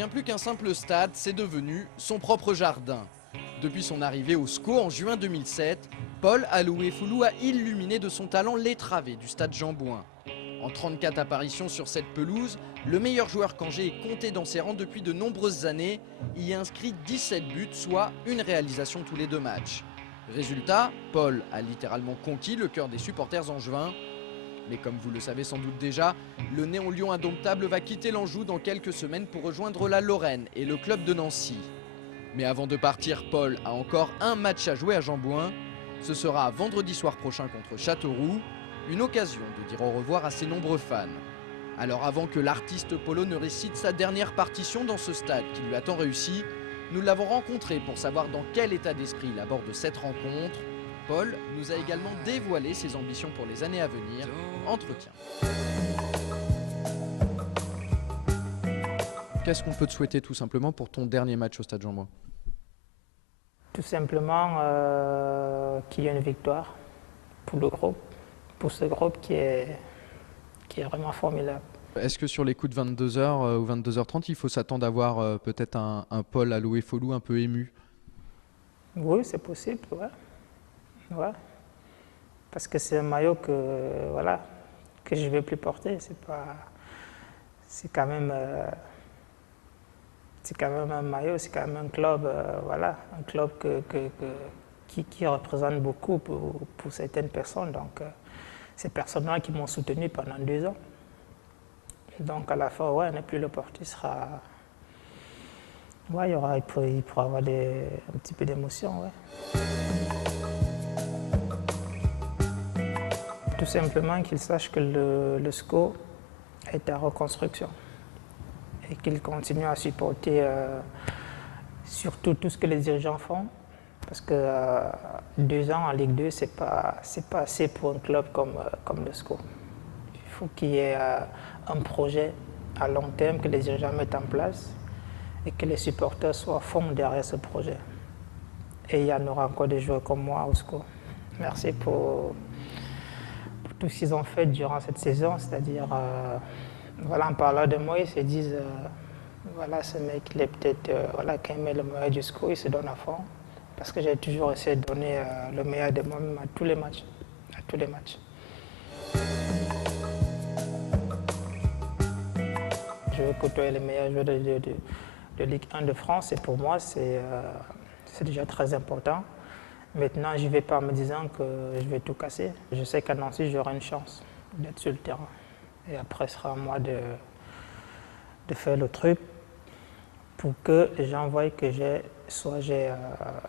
Bien plus qu'un simple stade, c'est devenu son propre jardin. Depuis son arrivée au SCO en juin 2007, Paul Aloué-Foulou a illuminé de son talent les travées du stade Jean-Bouin. En 34 apparitions sur cette pelouse, le meilleur joueur qu'Angers ait compté dans ses rangs depuis de nombreuses années y inscrit 17 buts, soit une réalisation tous les 2 matchs. Résultat, Paul a littéralement conquis le cœur des supporters angevins. Mais comme vous le savez sans doute déjà, le Néon Lion indomptable va quitter l'Anjou dans quelques semaines pour rejoindre la Lorraine et le club de Nancy. Mais avant de partir, Paul a encore un match à jouer à Jean-Bouin. Ce sera vendredi soir prochain contre Châteauroux, une occasion de dire au revoir à ses nombreux fans. Alors avant que l'artiste Polo ne récite sa dernière partition dans ce stade qui lui a tant réussi, nous l'avons rencontré pour savoir dans quel état d'esprit il aborde cette rencontre. Paul nous a également dévoilé ses ambitions pour les années à venir. Entretien. Qu'est-ce qu'on peut te souhaiter tout simplement pour ton dernier match au Stade Jean-Bouin? Tout simplement qu'il y ait une victoire pour le groupe, pour ce groupe qui est vraiment formidable. Est-ce que sur les coups de 22h ou 22h30, il faut s'attendre à voir peut-être un Paul Aloué-Foulou un peu ému? Oui, c'est possible, ouais. Ouais. Parce que c'est un maillot que je ne vais plus porter. C'est quand même un maillot, c'est quand même un club, un club qui représente beaucoup pour certaines personnes. Donc, ces personnes-là qui m'ont soutenu pendant 2 ans. Donc, à la fin, ouais, ne plus le porter sera. Ouais, il pourra avoir un petit peu d'émotion, ouais. Tout simplement qu'il sache que le SCO est en reconstruction et qu'il continue à supporter surtout tout ce que les dirigeants font, parce que 2 ans en Ligue 2, c'est pas assez pour un club comme le SCO. Il faut qu'il y ait un projet à long terme que les dirigeants mettent en place et que les supporters soient à fond derrière ce projet. Et il y en aura encore des joueurs comme moi au SCO. Merci pour tout ce qu'ils ont fait durant cette saison, c'est-à-dire, en parlant de moi, ils se disent, ce mec, il est peut-être, quand il met le meilleur du SCO, il se donne à fond, parce que j'ai toujours essayé de donner le meilleur de moi-même à tous les matchs, Je veux côtoyer les meilleurs joueurs de Ligue 1 de France, et pour moi, c'est déjà très important. Maintenant, je vais pas en me disant que je vais tout casser. Je sais qu'à Nancy, j'aurai une chance d'être sur le terrain. Et après, ce sera à moi de faire le truc pour que les gens voient que soit j'ai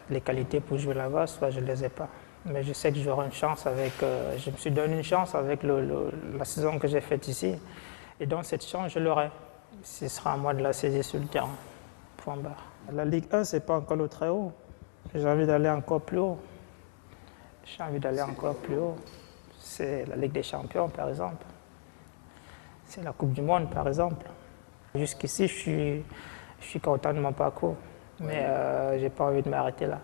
les qualités pour jouer là-bas, soit je ne les ai pas. Mais je sais que j'aurai une chance je me suis donné une chance avec la saison que j'ai faite ici. Et donc, cette chance, je l'aurai. Ce sera à moi de la saisir sur le terrain. Point barre. La Ligue 1, ce n'est pas encore le très haut. J'ai envie d'aller encore plus haut. C'est la Ligue des Champions, par exemple. C'est la Coupe du Monde, par exemple. Jusqu'ici, je suis content de mon parcours. Mais je n'ai pas envie de m'arrêter là.